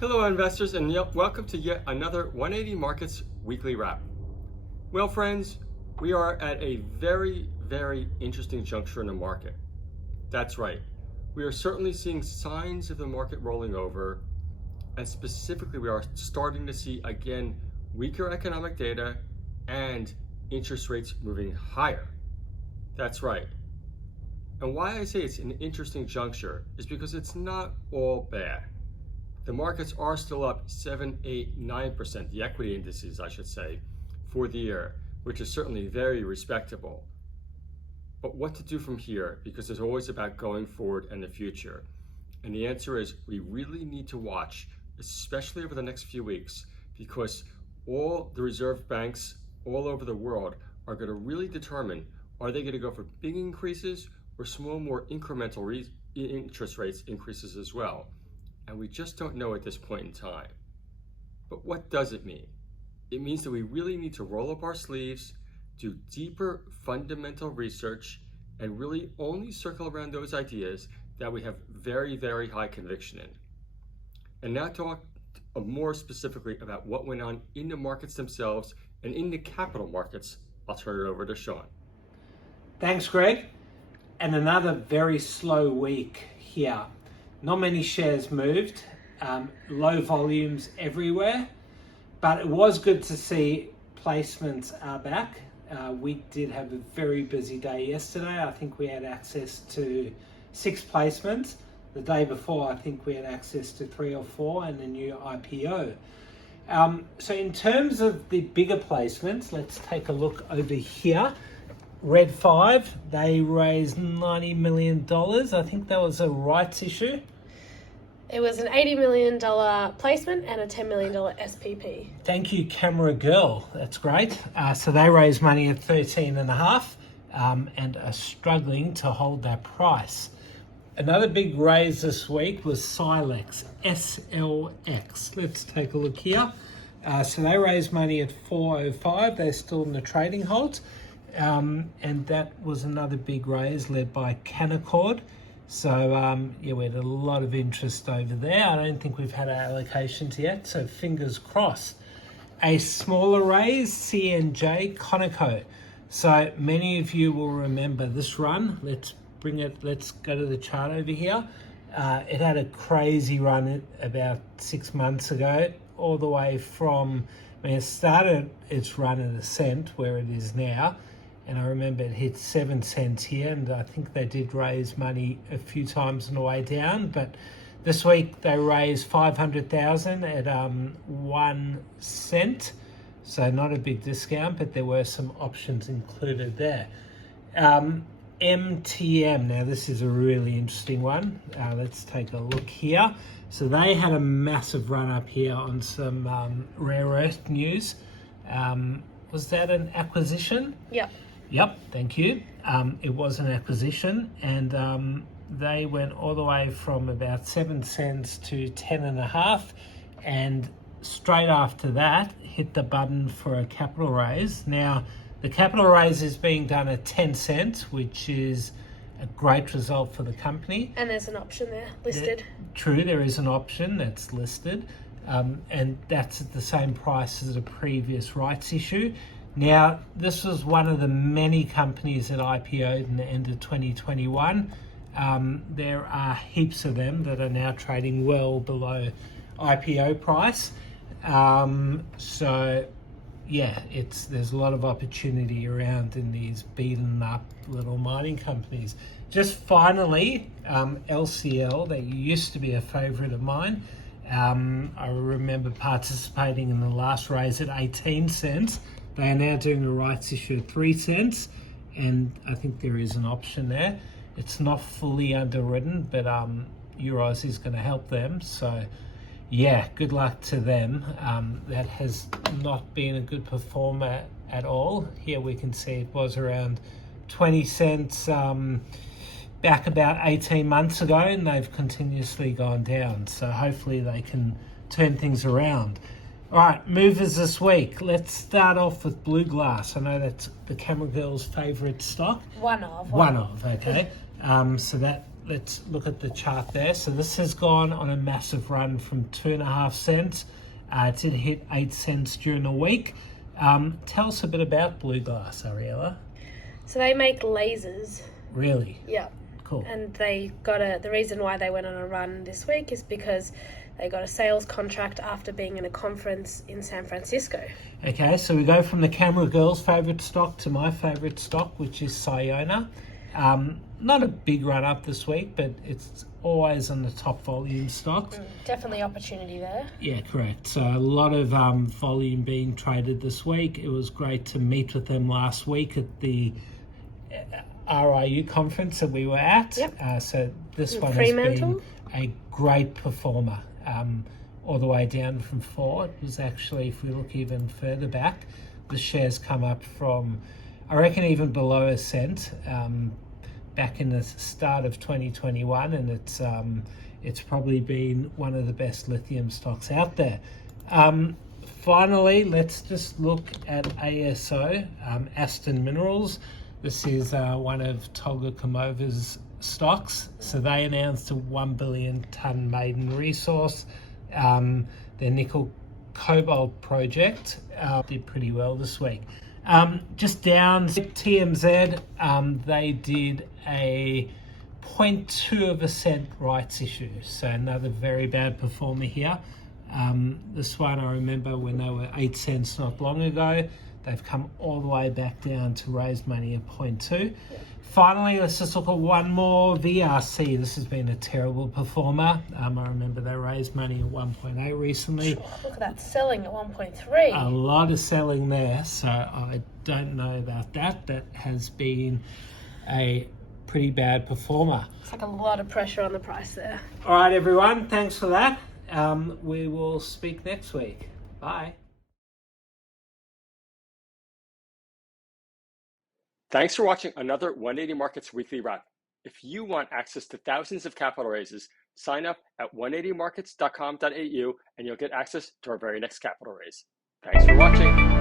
Hello investors, and welcome to yet another 180 Markets Weekly Wrap. Well friends, we are at a very interesting juncture in the market. That's right, we are certainly seeing signs of the market rolling over, and specifically we are starting to see again weaker economic data and interest rates moving higher. That's right. And why I say it's an interesting juncture is because it's not all bad. The markets are still up 7, 8, 9%, the equity indices, I should say, for the year, which is certainly very respectable. But what to do from here? Because it's always about going forward and the future. And the answer is we really need to watch, especially over the next few weeks, because all the reserve banks all over the world are going to really determine, are they going to go for big increases or small, more incremental interest rates increases as well? And we just don't know at this point in time. But what does it mean? It means that we really need to roll up our sleeves, do deeper fundamental research, and really only circle around those ideas that we have very high conviction in. And now talk more specifically about what went on in the markets themselves and in the capital markets. I'll turn it over to Sean. Thanks, Greg. And another very slow week here. Not many shares moved, low volumes everywhere, but it was good to see placements are back. We did have a very busy day yesterday. I think we had access to 6 placements. The day before, I think we had access to 3 or 4 and a new IPO. So in terms of the bigger placements, let's take a look over here. Red 5, they raised $90 million. I think that was a rights issue. It was an $80 million placement and a $10 million SPP. Thank you, Camera Girl. That's great. So they raised money at 13.5 and are struggling to hold that price. Another big raise this week was Silex, SLX. Let's take a look here. So they raised money at 4.05. They're still in the trading halt. And that was another big raise led by Canaccord. So yeah, we had a lot of interest over there. I don't think we've had our allocations yet, so fingers crossed. A smaller raise, CNJ Conoco. So many of you will remember this run. Let's go to the chart over here. It had a crazy run about 6 months ago, all the way from, it started its run at a cent where it is now. And I remember it hit 7 cents here, and I think they did raise money a few times on the way down. But this week they raised 500,000 at 1 cent, so not a big discount, but there were some options included there. MTM, now this is a really interesting one. Let's take a look here. So they had a massive run up here on some rare earth news. Was that an acquisition? Yep, thank you. It was an acquisition, and they went all the way from about 7 cents to 10.5, and straight after that hit the button for a capital raise. Now, the capital raise is being done at 10 cents, which is a great result for the company. And there's an option there listed. True, there is an option that's listed, and that's at the same price as the previous rights issue. Now, this was one of the many companies that IPO'd in the end of 2021. There are heaps of them that are now trading well below IPO price. So, yeah, there's a lot of opportunity around in these beaten up little mining companies. Just finally, LCL, they used to be a favorite of mine. I remember participating in the last raise at 18 cents. They are now doing a rights issue at 3 cents, and I think there is an option there. It's not fully underwritten, but Euros is going to help them. So, yeah, good luck to them. That has not been a good performer at all. Here we can see it was around 20 cents back about 18 months ago, and they've continuously gone down. So hopefully they can turn things around. All right, movers this week. Let's start off with Blue Glass. I know that's the Camera Girl's favourite stock. One of, okay. So that let's look at the chart there. So this has gone on a massive run from 2.5 cents. It did hit 8 cents during the week. Tell us a bit about Blue Glass, Ariella. So they make lasers. Really? Yeah. Cool. And they got the reason why they went on a run this week is because they got a sales contract after being in a conference in San Francisco. Okay, so we go from the camera girl's favourite stock to my favourite stock, which is Sayona. Not a big run up this week, but it's always on the top volume stocks. Definitely opportunity there. Yeah, correct. So a lot of volume being traded this week. It was great to meet with them last week at the RIU conference that we were at. Yep. So this In one Fremantle. has been a great performer. All the way down from 4. It was actually, if we look even further back, the shares come up from, I reckon, even below a cent back in the start of 2021, and it's probably been one of the best lithium stocks out there. Finally, let's just look at ASO, Aston Minerals. This is one of Tolga Kamova's stocks. So they announced a 1 billion ton maiden resource. Their nickel cobalt project did pretty well this week. Just down TMZ, they did a 0.2% rights issue. So another very bad performer here. This one, I remember when they were 8 cents not long ago. They've come all the way back down to raise money at 0.2. Finally, let's just look at one more. VRC, this has been a terrible performer. I remember they raised money at 1.8 recently. Look at that, selling at 1.3. A lot of selling there, so I don't know about that. That has been a pretty bad performer. It's like a lot of pressure on the price there. All right, everyone, thanks for that. We will speak next week. Bye. Thanks for watching another 180 Markets Weekly Wrap. If you want access to thousands of capital raises, sign up at 180markets.com.au and you'll get access to our very next capital raise. Thanks for watching.